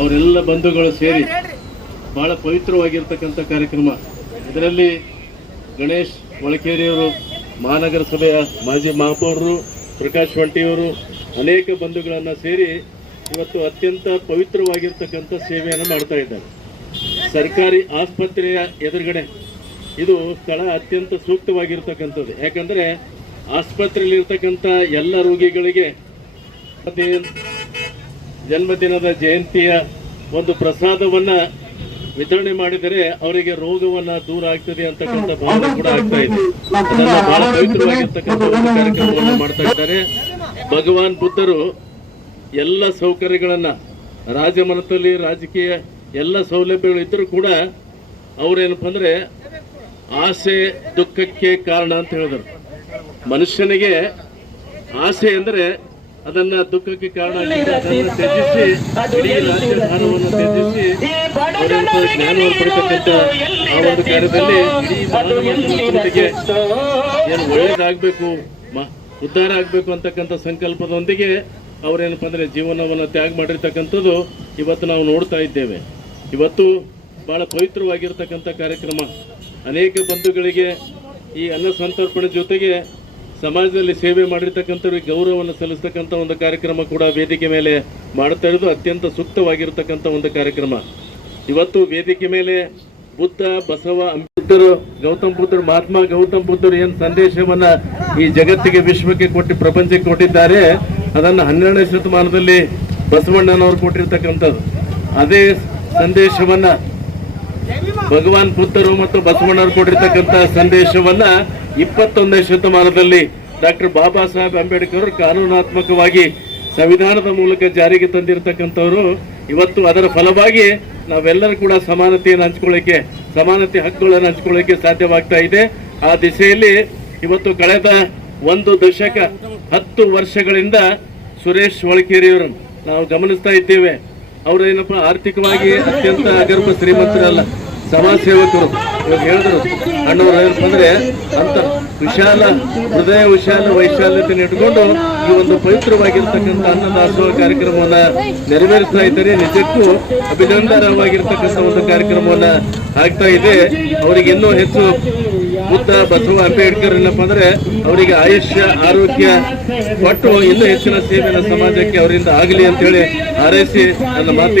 ಅವರೆಲ್ಲ ಬಂಧುಗಳು ಸೇರಿ ಬಹಳ ಪವಿತ್ರವಾಗಿರ್ತಕ್ಕಂಥ ಕಾರ್ಯಕ್ರಮ. ಇದರಲ್ಲಿ ಗಣೇಶ್ ಒಳಕೇರಿಯವರು, ಮಹಾನಗರ ಸಭೆಯ ಮಾಜಿ ಮಹಾಪೌರರು, ಪ್ರಕಾಶ್ ವಂಟಿಯವರು, ಅನೇಕ ಬಂಧುಗಳನ್ನು ಸೇರಿ ಇವತ್ತು ಅತ್ಯಂತ ಪವಿತ್ರವಾಗಿರ್ತಕ್ಕಂಥ ಸೇವೆಯನ್ನು ಮಾಡ್ತಾ ಇದ್ದಾರೆ. ಸರ್ಕಾರಿ ಆಸ್ಪತ್ರೆಯ ಎದುರುಗಡೆ ಇದು ಸ್ಥಳ ಅತ್ಯಂತ ಸೂಕ್ತವಾಗಿರ್ತಕ್ಕಂಥದ್ದು. ಯಾಕಂದರೆ ಆಸ್ಪತ್ರೆಯಲ್ಲಿರ್ತಕ್ಕಂಥ ಎಲ್ಲ ರೋಗಿಗಳಿಗೆ ಜನ್ಮದಿನದ ಜಯಂತಿಯ ಒಂದು ಪ್ರಸಾದವನ್ನು ವಿತರಣೆ ಮಾಡಿದರೆ ಅವರಿಗೆ ರೋಗವನ್ನ ದೂರ ಆಗ್ತದೆ ಅಂತಕ್ಕಂಥ ಭಾವನೆ ಕೂಡ ಆಗ್ತಾ ಇದೆ. ಅದನ್ನ ಬಹಳ ಪವಿತ್ರವಾಗಿರ್ತಕ್ಕಂಥ ಒಂದು ಕಾರ್ಯಕ್ರಮವನ್ನು ಮಾಡ್ತಾ ಇದ್ದಾರೆ. ಭಗವಾನ್ ಬುದ್ಧರು ಎಲ್ಲ ಸೌಕರ್ಯಗಳನ್ನ ರಾಜಮನೆತನದಲ್ಲಿ ರಾಜಕೀಯ ಎಲ್ಲ ಸೌಲಭ್ಯಗಳು ಇದ್ದರೂ ಕೂಡ ಅವ್ರೇನಪ್ಪ ಅಂದ್ರೆ ಆಸೆ ದುಃಖಕ್ಕೆ ಕಾರಣ ಅಂತ ಹೇಳಿದರು. ಮನುಷ್ಯನಿಗೆ ಆಸೆ ಅಂದ್ರೆ ಅದನ್ನ ದುಃಖಕ್ಕೆ ಕಾರಣ ಅದನ್ನು ತ್ಯಜಿಸಿ ಇಡೀ ರಾಜ್ಯಭಾರವನ್ನು ತ್ಯಜಿಸಿ ಜ್ಞಾನವನ್ನು ಪಡೆತಕ್ಕಂಥ ಆ ಒಂದು ಕಾರ್ಯದಲ್ಲಿ ಇಡೀ ಮಾನವನಿಗೆ ಏನು ಒಳ್ಳೇದಾಗಬೇಕು, ಉದ್ಧಾರ ಆಗಬೇಕು ಅಂತಕ್ಕಂಥ ಸಂಕಲ್ಪದೊಂದಿಗೆ ಅವರೇನಪ್ಪ ಅಂದ್ರೆ ಜೀವನವನ್ನು ತ್ಯಾಗ ಮಾಡಿರ್ತಕ್ಕಂಥದ್ದು ಇವತ್ತು ನಾವು ನೋಡ್ತಾ ಇದ್ದೇವೆ. ಇವತ್ತು ಬಹಳ ಪವಿತ್ರವಾಗಿರ್ತಕ್ಕಂಥ ಕಾರ್ಯಕ್ರಮ. ಅನೇಕ ಬಂಧುಗಳಿಗೆ ಈ ಅನ್ನ ಸಂತರ್ಪಣೆ ಜೊತೆಗೆ ಸಮಾಜದಲ್ಲಿ ಸೇವೆ ಮಾಡಿರ್ತಕ್ಕಂಥವ್ರಿಗೆ ಗೌರವವನ್ನು ಸಲ್ಲಿಸ್ತಕ್ಕಂಥ ಒಂದು ಕಾರ್ಯಕ್ರಮ ಕೂಡ ವೇದಿಕೆ ಮೇಲೆ ಮಾಡ್ತಾ ಇರೋದು ಅತ್ಯಂತ ಸೂಕ್ತವಾಗಿರ್ತಕ್ಕಂಥ ಒಂದು ಕಾರ್ಯಕ್ರಮ. ಇವತ್ತು ವೇದಿಕೆ ಮೇಲೆ ಬುದ್ಧ, ಬಸವ, ಅಂಬೇಡ್ಕರ್, ಗೌತಮ್ ಬುದ್ಧರು, ಮಹಾತ್ಮ ಗೌತಮ್ ಬುದ್ಧರು ಏನು ಸಂದೇಶವನ್ನ ಈ ಜಗತ್ತಿಗೆ ವಿಶ್ವಕ್ಕೆ ಕೊಟ್ಟು ಪ್ರಪಂಚಕ್ಕೆ ಕೊಟ್ಟಿದ್ದಾರೆ, ಅದನ್ನು 12ನೇ ಶತಮಾನದಲ್ಲಿ ಬಸವಣ್ಣನವರು ಕೊಟ್ಟಿರ್ತಕ್ಕಂಥದ್ದು. ಅದೇ ಸಂದೇಶವನ್ನ ಭಗವಾನ್ ಬುದ್ಧರು ಮತ್ತು ಬಸವಣ್ಣವರು ಕೊಟ್ಟಿರ್ತಕ್ಕಂಥ ಸಂದೇಶವನ್ನ 21ನೇ ಶತಮಾನದಲ್ಲಿ ಡಾಕ್ಟರ್ ಬಾಬಾ ಸಾಹೇಬ್ ಅಂಬೇಡ್ಕರ್ ಕಾನೂನಾತ್ಮಕವಾಗಿ ಸಂವಿಧಾನದ ಮೂಲಕ ಜಾರಿಗೆ ತಂದಿರತಕ್ಕಂಥವ್ರು. ಇವತ್ತು ಅದರ ಫಲವಾಗಿ ನಾವೆಲ್ಲರೂ ಕೂಡ ಸಮಾನತೆಯನ್ನು ಹಂಚ್ಕೊಳ್ಳಿಕ್ಕೆ, ಸಮಾನತೆ ಹಕ್ಕುಗಳನ್ನು ಹಂಚ್ಕೊಳ್ಳಿಕ್ಕೆ ಸಾಧ್ಯವಾಗ್ತಾ ಇದೆ. ಆ ದಿಸೆಯಲ್ಲಿ ಇವತ್ತು ಕಳೆದ 1 ದಶಕ 10 ವರ್ಷಗಳಿಂದ ಸುರೇಶ್ ಒಳಕೇರಿಯವರು ನಾವು ಗಮನಿಸ್ತಾ ಇದ್ದೇವೆ. ಅವರು ಏನಪ್ಪ ಆರ್ಥಿಕವಾಗಿ ಅತ್ಯಂತ ಅಗರ್ಭ ಶ್ರೀಮಂತರಲ್ಲ, ಸಮಾಜ ಸೇವಕರು. ಇವಾಗ ಹೇಳಿದ್ರು ಅಣ್ಣವರು ಏನಪ್ಪ ಅಂದ್ರೆ ಅಂತ ವಿಶಾಲ ಹೃದಯ, ವಿಶಾಲ ವೈಶಾಲ್ಯತೆ ಇಟ್ಕೊಂಡು ಈ ಒಂದು ಪವಿತ್ರವಾಗಿರ್ತಕ್ಕಂಥ ಅನ್ನದಾಸೋಹ ಕಾರ್ಯಕ್ರಮವನ್ನ ನೆರವೇರಿಸ್ತಾ ಇದ್ದಾರೆ. ನಿಜಕ್ಕೂ ಅಭಿನಂದನವಾಗಿರ್ತಕ್ಕಂಥ ಒಂದು ಕಾರ್ಯಕ್ರಮವನ್ನ ಆಗ್ತಾ ಇದೆ. ಅವರಿಗೆ ಇನ್ನೂ ಹೆಚ್ಚು ಬುದ್ಧ, ಬಸವ, ಅಂಬೇಡ್ಕರ್ ಏನಪ್ಪ ಅಂದ್ರೆ ಅವರಿಗೆ ಆಯುಷ್ಯ, ಆರೋಗ್ಯ ಕೊಟ್ಟು ಇನ್ನೂ ಹೆಚ್ಚಿನ ಸೇವೆಯನ್ನು ಸಮಾಜಕ್ಕೆ ಅವರಿಂದ ಆಗಲಿ ಅಂತ ಹೇಳಿ ಹಾರೈಸಿ ನನ್ನ ಮಾತಿಗೆ